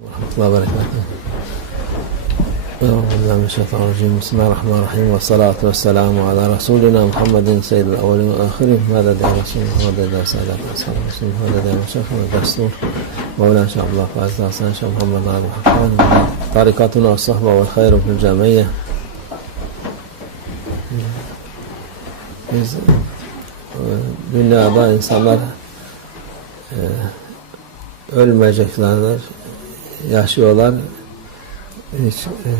ورحمة الله وبركاته. أعوذ من الشيطان الرجيم. بسم الله الرحمن الرحيم. والصلاة والسلام على رسولنا محمد سيد الأولين والآخرين. مدد يا رسول مدد يا سادات أصحاب رسول مدد يا مشايخ مدد الرسول مولانا عبد الله فاز حسن شيخ محمد نادر حقان طريقتنا والصحبة والخير في الجمعية Biz e, dünyada insanlar ölmeyeceklerdir, yaşıyorlar. Hiç e,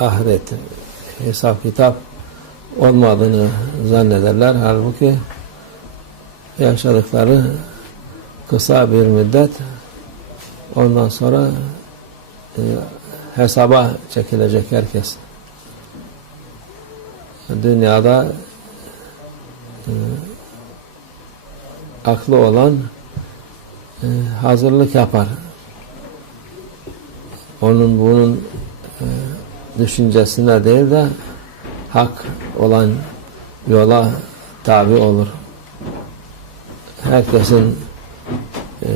ahiret, hesap kitap olmadığını zannederler. Halbuki yaşadıkları kısa bir müddet ondan sonra e, hesaba çekilecek herkes. Dünyada e, aklı olan e, hazırlık yapar. Onun bunun e, düşüncesine değil de hak olan yola tabi olur. Herkesin e,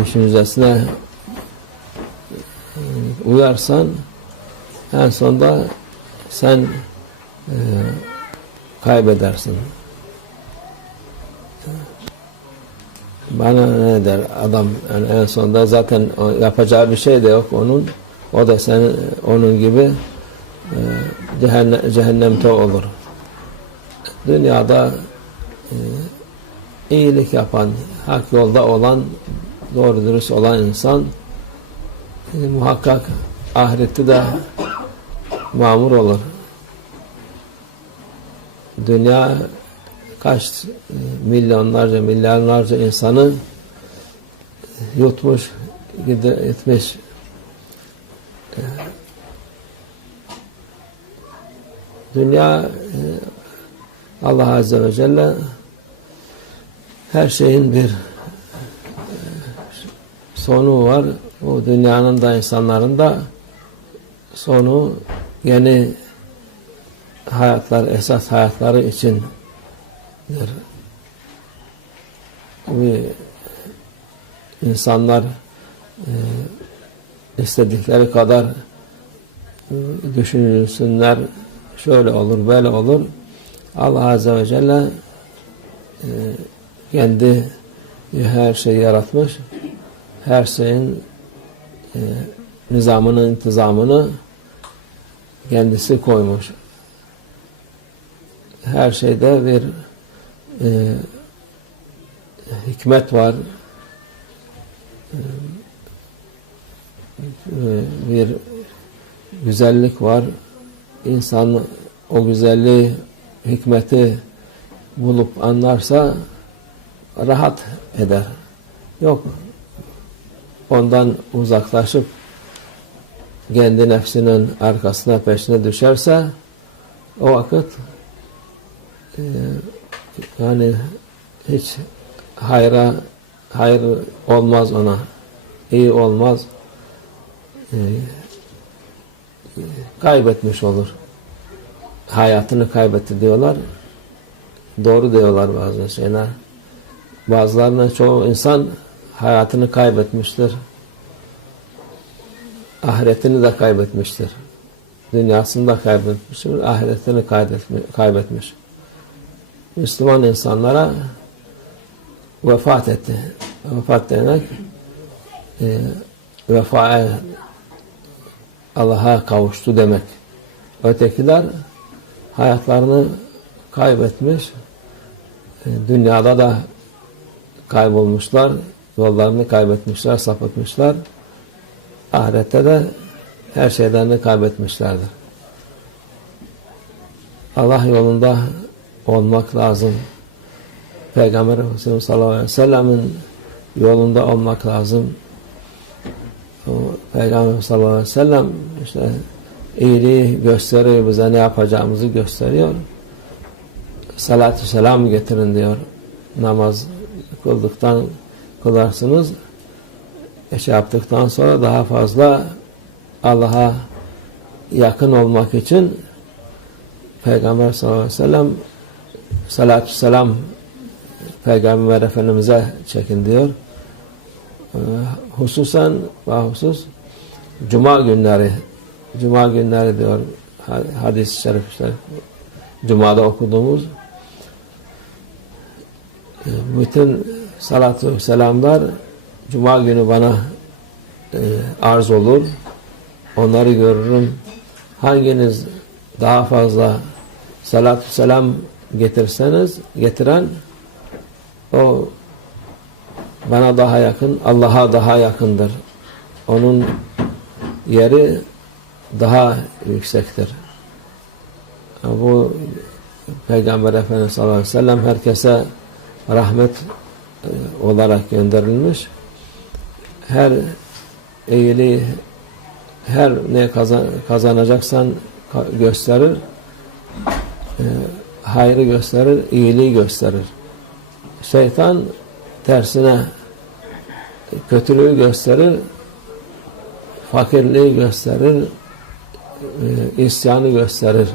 düşüncesine e, uyarsan en sonunda sen kaybedersin. Bana ne der adam yani en sonunda zaten yapacağı bir şey de yok onun. O da senin onun gibi e, cehennem, cehennemte olur. Dünyada e, iyilik yapan, hak yolda olan, doğru dürüst olan insan e, muhakkak ahirette de mamur olur. Dünya kaç e, milyonlarca, milyarlarca insanı yutmuş, gitmiş. E, Dünya e, Allah Azze ve Celle her şeyin bir sonu var. O dünyanın da insanların da sonu yeni hayatlar, esas hayatları için ve insanlar e, istedikleri kadar e, düşünülsünler şöyle olur böyle olur. Allah Azze ve Celle e, kendi her şeyi yaratmış her şeyin e, nizamını intizamını kendisi koymuş. Her şeyde bir e, hikmet var. E, bir güzellik var. İnsan o güzelliği hikmeti bulup anlarsa rahat eder. Yok. Ondan uzaklaşıp kendi nefsinin arkasına peşine düşerse o vakit e, yani hiç hayra hayır olmaz ona. İyi olmaz. E, kaybetmiş olur. Hayatını kaybetti diyorlar. Doğru diyorlar bazı şeyler. Bazılarına çoğu insan hayatını kaybetmiştir. Ahiretini de kaybetmiştir. Dünyasını da kaybetmiştir. Ahiretini kaybetmiş Müslüman insanlara vefat etti. Vefat demek e, vefaya Allah'a kavuştu demek. Ötekiler hayatlarını kaybetmiş, e, dünyada da kaybolmuşlar, yollarını kaybetmişler, sapıtmışlar. Ahirette de her şeylerini kaybetmişlerdir. Allah yolunda olmak lazım. Peygamber Efendimiz sallallahu aleyhi ve sellem'in yolunda olmak lazım. Peygamber sallallahu aleyhi ve sellem işte iyiliği gösteriyor bize ne yapacağımızı gösteriyor. Salatü selam getirin diyor. Namaz kıldıktan kılarsınız. E şey yaptıktan sonra daha fazla Allah'a yakın olmak için Peygamber sallallahu aleyhi ve sellem salatü selam Peygamber Efendimiz'e çekin diyor. hususen ve husus Cuma günleri Cuma günleri diyor ha- hadis-i şerif işte Cuma'da okuduğumuz e, bütün salatu ve selamlar Cuma günü bana e, arz olur. Onları görürüm. Hanginiz daha fazla salatü selam getirseniz getiren o bana daha yakın, Allah'a daha yakındır. Onun yeri daha yüksektir. Bu Peygamber Efendimiz sallallahu aleyhi ve sellem herkese rahmet e, olarak gönderilmiş. Her iyiliği her ne kazan, kazanacaksan ka- gösterir. E, hayrı gösterir, iyiliği gösterir. Şeytan tersine kötülüğü gösterir, fakirliği gösterir, e, isyanı gösterir.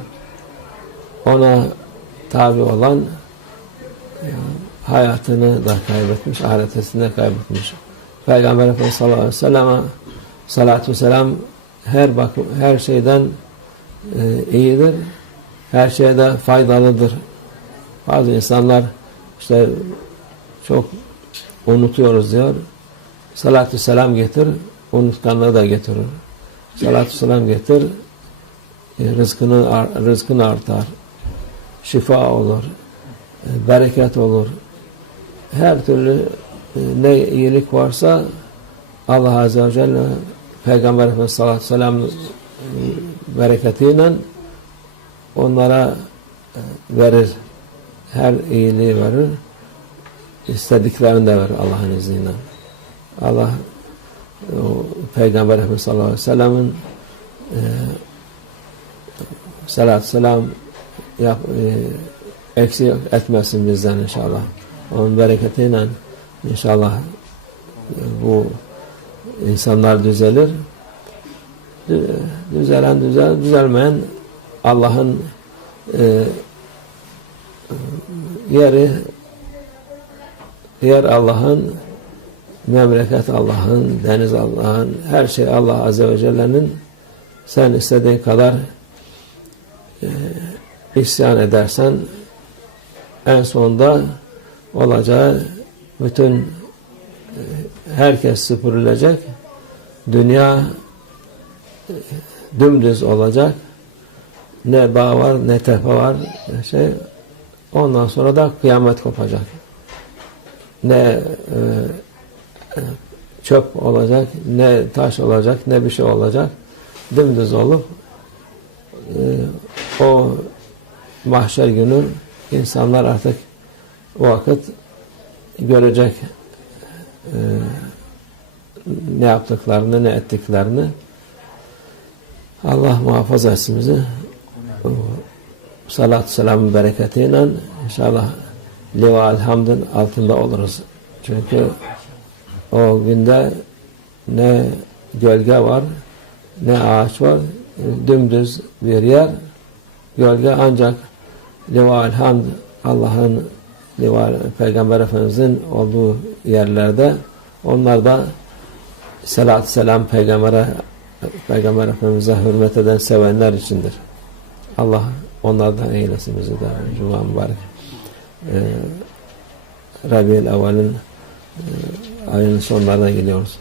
Ona tabi olan e, hayatını da kaybetmiş, ahiretini de kaybetmiş. Peygamber Efendimiz sallallahu aleyhi ve sellem salatu selam her bakım her şeyden e, iyidir. Her şeyde faydalıdır. Bazı insanlar işte çok unutuyoruz diyor. Salatü selam getir, unutkanlığı da getirir. Salatü selam getir, e, rızkını rızkın artar. Şifa olur, e, bereket olur. Her türlü e, ne iyilik varsa Allah Azze ve Celle Peygamber Efendimiz sallallahu aleyhi ve sellem bereketiyle onlara e, verir. Her iyiliği verir. İstediklerini de verir Allah'ın izniyle. Allah o Peygamber Efendimiz sallallahu aleyhi ve sellem'in e, salatü selam yap, e, eksik etmesin bizden inşallah. Onun bereketiyle inşallah e, bu insanlar düzelir. Dü- Düzelen düzel, düzelmeyen Allah'ın e, yeri yer Allah'ın memleket Allah'ın, deniz Allah'ın, her şey Allah Azze ve Celle'nin sen istediğin kadar e, isyan edersen en sonunda olacağı bütün e, herkes süpürülecek. Dünya e, dümdüz olacak ne bağ var ne tepe var şey ondan sonra da kıyamet kopacak ne e, e, çöp olacak, ne taş olacak, ne bir şey olacak. Dümdüz olup e, o mahşer günü insanlar artık o vakit görecek e, ne yaptıklarını, ne ettiklerini. Allah muhafaza etsin bizi. Salat selamın bereketiyle inşallah Liva Hamd'ın altında oluruz. Çünkü o günde ne gölge var, ne ağaç var, dümdüz bir yer. Gölge ancak Liva Hamd Allah'ın Liva Peygamber Efendimiz'in olduğu yerlerde onlar da salat selam Peygamber'e Peygamber Efendimiz'e hürmet eden sevenler içindir. Allah onlardan eylesin bizi de. Cuma mübarek. Ee, Rabi'ül evvelin e, ayının sonlarına geliyoruz.